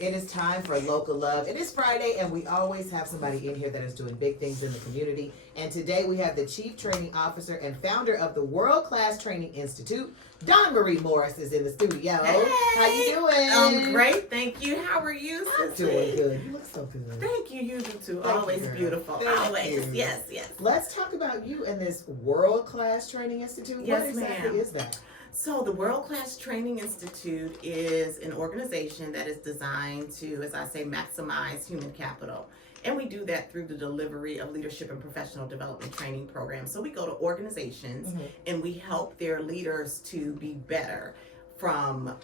it is time for Local Love. It is Friday, and we always have somebody in here that is doing big things in the community. And today we have the Chief Training Officer and founder of the World Class Training Institute, Dawn Marie Morris, is in the studio. Hey, how you doing? I'm great, thank you. How are you, I'm Sissy? doing good. You look so good. Thank you. You do too. Thank Always you, girl. beautiful. Thank Always. you. Yes, yes. Let's talk about you and this World Class Training Institute. Yes, what exactly ma'am. is that? So the World Class Training Institute is an organization that is designed to, as I say, maximize human capital. And we do that through the delivery of leadership and professional development training programs. So we go to organizations and we help their leaders to be better, from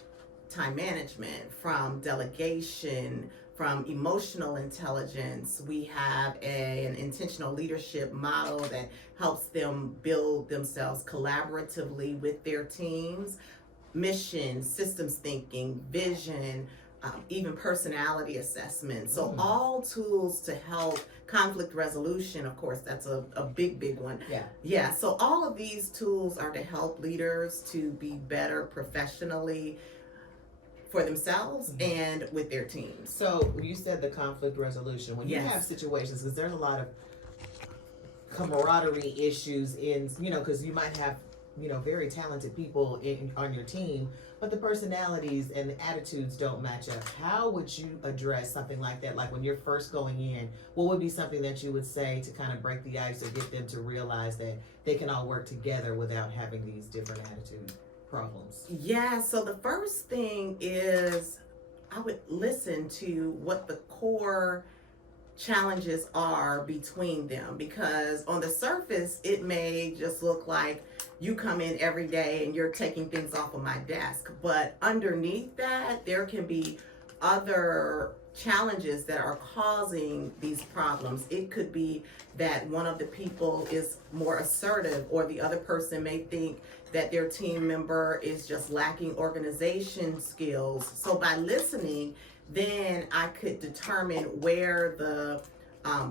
time management, from delegation, from emotional intelligence. We have an intentional leadership model that helps them build themselves collaboratively with their teams, mission, systems thinking, vision, even personality assessment. So all tools to help conflict resolution. Of course, that's a big one. Yeah. So all of these tools are to help leaders to be better professionally, for themselves and with their teams. So you said the conflict resolution. When you Yes. have situations, because there's a lot of camaraderie issues in, because you might have, very talented people on your team, but the personalities and the attitudes don't match up. How would you address something like that? Like when you're first going in, what would be something that you would say to kind of break the ice or get them to realize that they can all work together without having these different attitude problems? Yeah, so the first thing is I would listen to what the core challenges are between them, because on the surface it may just look like you come in every day and you're taking things off of my desk, but underneath that there can be other challenges that are causing these problems. It could be that one of the people is more assertive, or the other person may think that their team member is just lacking organization skills. So by listening, then I could determine where the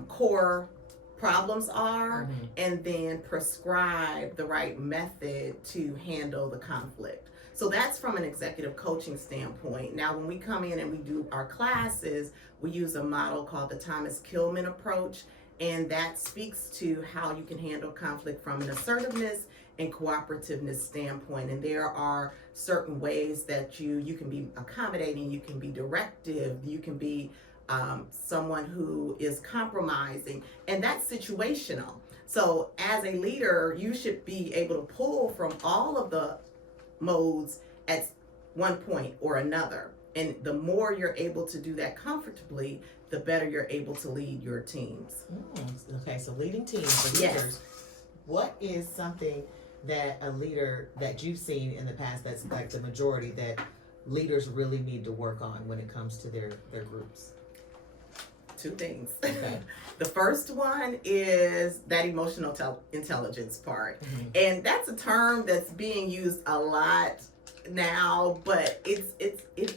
core problems are and then prescribe the right method to handle the conflict. So that's from an executive coaching standpoint. Now, when we come in and we do our classes, we use a model called the Thomas Kilman approach, and that speaks to how you can handle conflict from an assertiveness and cooperativeness standpoint. And there are certain ways that you can be accommodating, you can be directive, you can be someone who is compromising, and that's situational. So as a leader, you should be able to pull from all of the modes at one point or another. And the more you're able to do that comfortably, the better you're able to lead your teams. Okay, so leading teams for leaders, what is something that a leader that you've seen in the past that's like the majority that leaders really need to work on when it comes to their groups? Two things. Okay. The first one is that emotional intelligence part. And that's a term that's being used a lot now, but it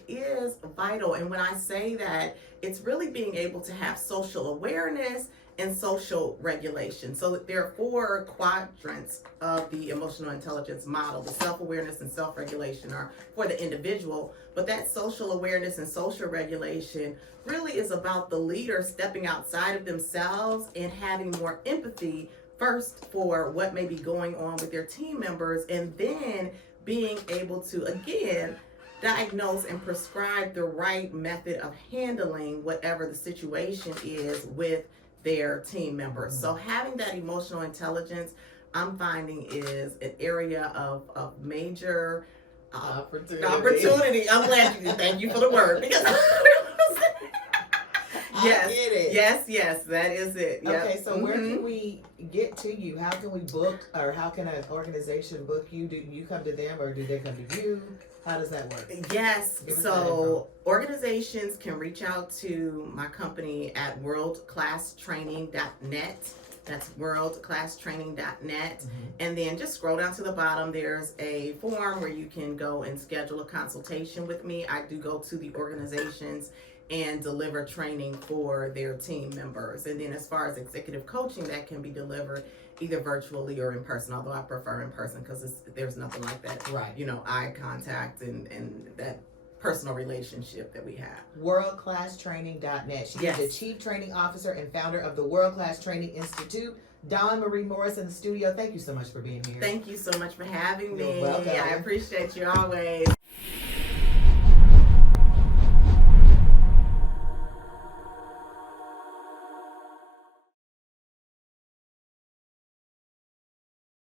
is vital. And when I say that, it's really being able to have social awareness and social regulation. So there are 4 quadrants of the emotional intelligence model. The self-awareness and self-regulation are for the individual, but that social awareness and social regulation really is about the leader stepping outside of themselves and having more empathy first for what may be going on with their team members, and then being able to, again, diagnose and prescribe the right method of handling whatever the situation is with their team members. So having that emotional intelligence, I'm finding, is an area of major opportunity. I'm glad you thank you for the word, because yes, I get it. Yes, that is it. Yep. Okay, so where can we get to you? How can we book, or how can an organization book you? Do you come to them, or do they come to you? How does that work? Yes, so organizations can reach out to my company at worldclasstraining.net. That's worldclasstraining.net. And then just scroll down to the bottom. There's a form where you can go and schedule a consultation with me. I do go to the organizations and deliver training for their team members. And then as far as executive coaching, that can be delivered either virtually or in person, although I prefer in person because there's nothing like that, right? Eye contact and that personal relationship that we have. Worldclasstraining.net. She Yes. is the Chief Training Officer and founder of the World Class Training Institute. Dawn Marie Morris in the studio. Thank you so much for being here. Thank you so much for having me. You're welcome. I appreciate you always.